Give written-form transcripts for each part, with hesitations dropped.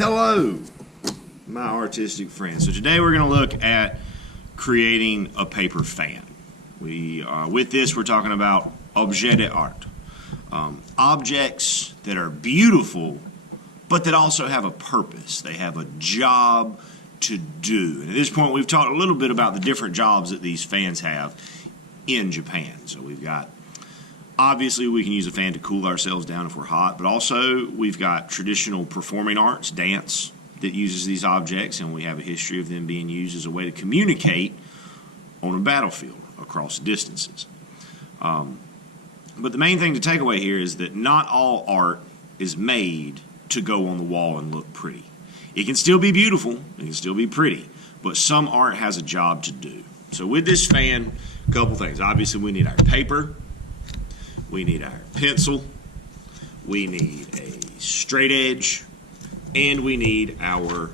Hello, my artistic friends. So today we're going to look at creating a paper fan. With this, we're talking about objet d'art, objects that are beautiful, but that also have a purpose. They have a job to do. And at this point, we've talked a little bit about the different jobs that these fans have in Japan. So we've got, obviously, we can use a fan to cool ourselves down if we're hot, but also we've got traditional performing arts, dance, that uses these objects, and we have a history of them being used as a way to communicate on a battlefield across distances. But the main thing to take away here is that not all art is made to go on the wall and look pretty. It can still be beautiful, it can still be pretty, but some art has a job to do. So with this fan, a couple things. Obviously, we need our paper, we need our pencil, we need a straight edge, and we need our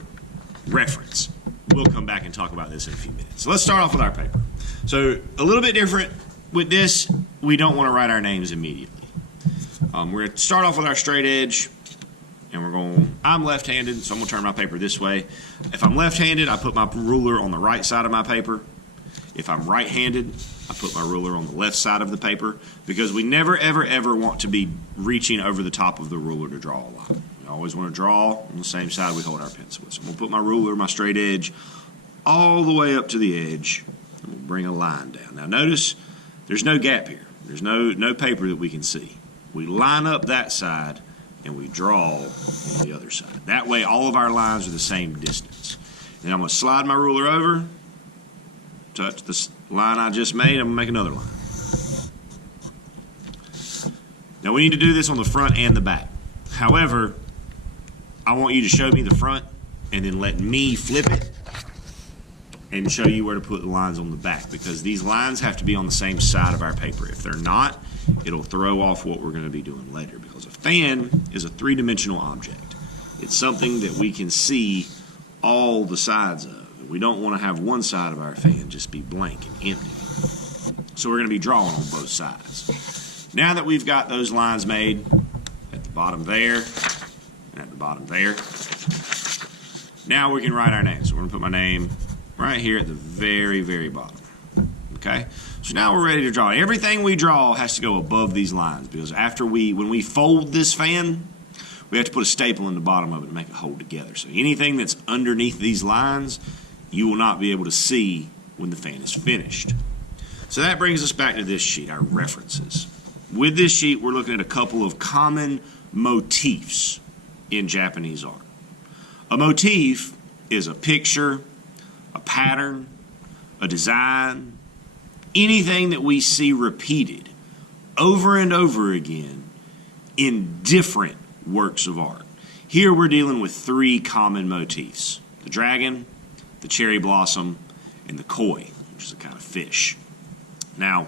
reference. We'll come back and talk about this in a few minutes. So let's start off with our paper. So a little bit different with this, we don't want to write our names immediately. We're going to start off with our straight edge, and I'm left-handed, so I'm going to turn my paper this way. If I'm left-handed, I put my ruler on the right side of my paper. If I'm right-handed, I put my ruler on the left side of the paper, because we never, ever, ever want to be reaching over the top of the ruler to draw a line. We always want to draw on the same side we hold our pencil with. So I'm going to put my ruler, my straight edge, all the way up to the edge, and we'll bring a line down. Now notice there's no gap here. There's no paper that we can see. We line up that side, and we draw on the other side. That way all of our lines are the same distance. And I'm going to slide my ruler over, touch the line I just made, I'm going to make another line. Now we need to do this on the front and the back. However, I want you to show me the front and then let me flip it and show you where to put the lines on the back, because these lines have to be on the same side of our paper. If they're not, it'll throw off what we're going to be doing later, because a fan is a three-dimensional object. It's something that we can see all the sides of. We don't want to have one side of our fan just be blank and empty. So we're going to be drawing on both sides. Now that we've got those lines made at the bottom there and at the bottom there, now we can write our name. So we're going to put my name right here at the very, very bottom. Okay? So now we're ready to draw. Everything we draw has to go above these lines, because when we fold this fan, we have to put a staple in the bottom of it to make it hold together. So anything that's underneath these lines, you will not be able to see when the fan is finished. So that brings us back to this sheet, our references. With this sheet, we're looking at a couple of common motifs in Japanese art. A motif is a picture, a pattern, a design, anything that we see repeated over and over again in different works of art. Here we're dealing with three common motifs: the dragon, the cherry blossom, and the koi, which is a kind of fish. Now,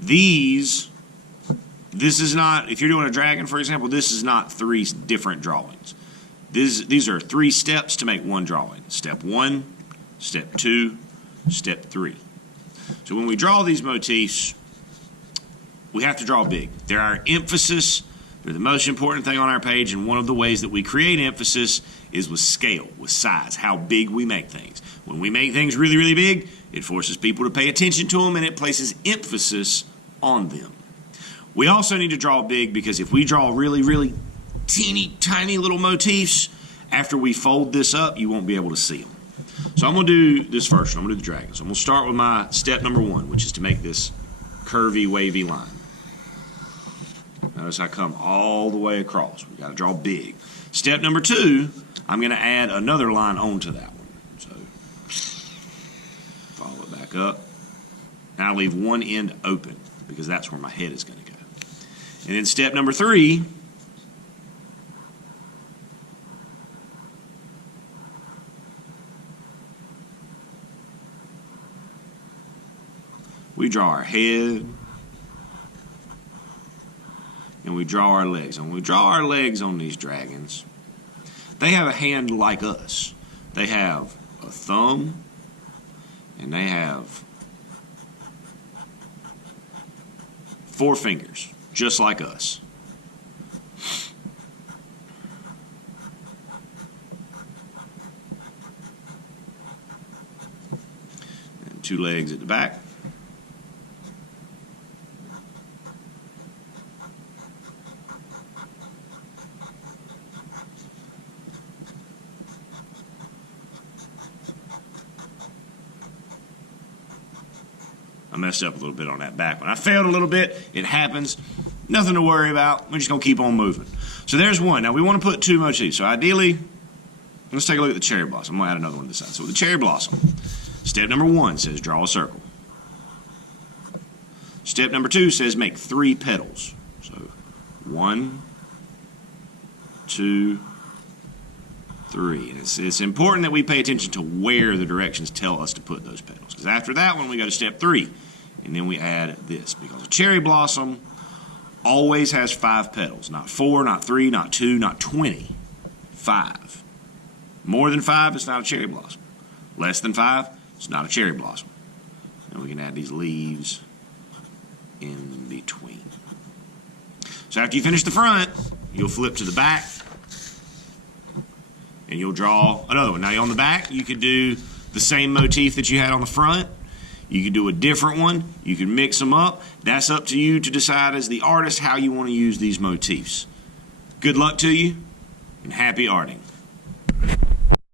this is not, if you're doing a dragon, for example, this is not three different drawings. These are 3 steps to make one drawing. Step 1, step 2, step 3. So when we draw these motifs, we have to draw big. They're our emphasis. They're the most important thing on our page, and one of the ways that we create emphasis is with scale, with size, how big we make things. When we make things really, really big, it forces people to pay attention to them, and it places emphasis on them. We also need to draw big, because if we draw really, really teeny, tiny little motifs, after we fold this up, you won't be able to see them. So I'm going to do this first. I'm going to do the dragon. So I'm going to start with my step number 1, which is to make this curvy, wavy line. Notice I come all the way across. We've got to draw big. Step number 2, I'm going to add another line onto that one. So follow it back up. Now I leave one end open, because that's where my head is going to go. And then step number 3, we draw our head, and we draw our legs. And when we draw our legs on these dragons, they have a hand like us. They have a thumb, and they have 4 fingers, just like us. two legs at the back. I messed up a little bit on that back one. I failed a little bit. It happens. Nothing to worry about. We're just going to keep on moving. So there's one. Now we want to put two motifs. So ideally, let's take a look at the cherry blossom. I'm going to add another one to this side. So with the cherry blossom, step number 1 says draw a circle. Step number 2 says make 3 petals. So 1, 2, 3. And it's important that we pay attention to where the directions tell us to put those petals. Because after that one, we go to step 3. And then we add this. Because a cherry blossom always has 5 petals. Not 4, not 3, not 2, not 20. 5. More than 5, it's not a cherry blossom. Less than 5, it's not a cherry blossom. And we can add these leaves in between. So after you finish the front, you'll flip to the back and you'll draw another one. Now on the back, you could do the same motif that you had on the front. You could do a different one. You can mix them up. That's up to you to decide as the artist how you want to use these motifs. Good luck to you and happy arting.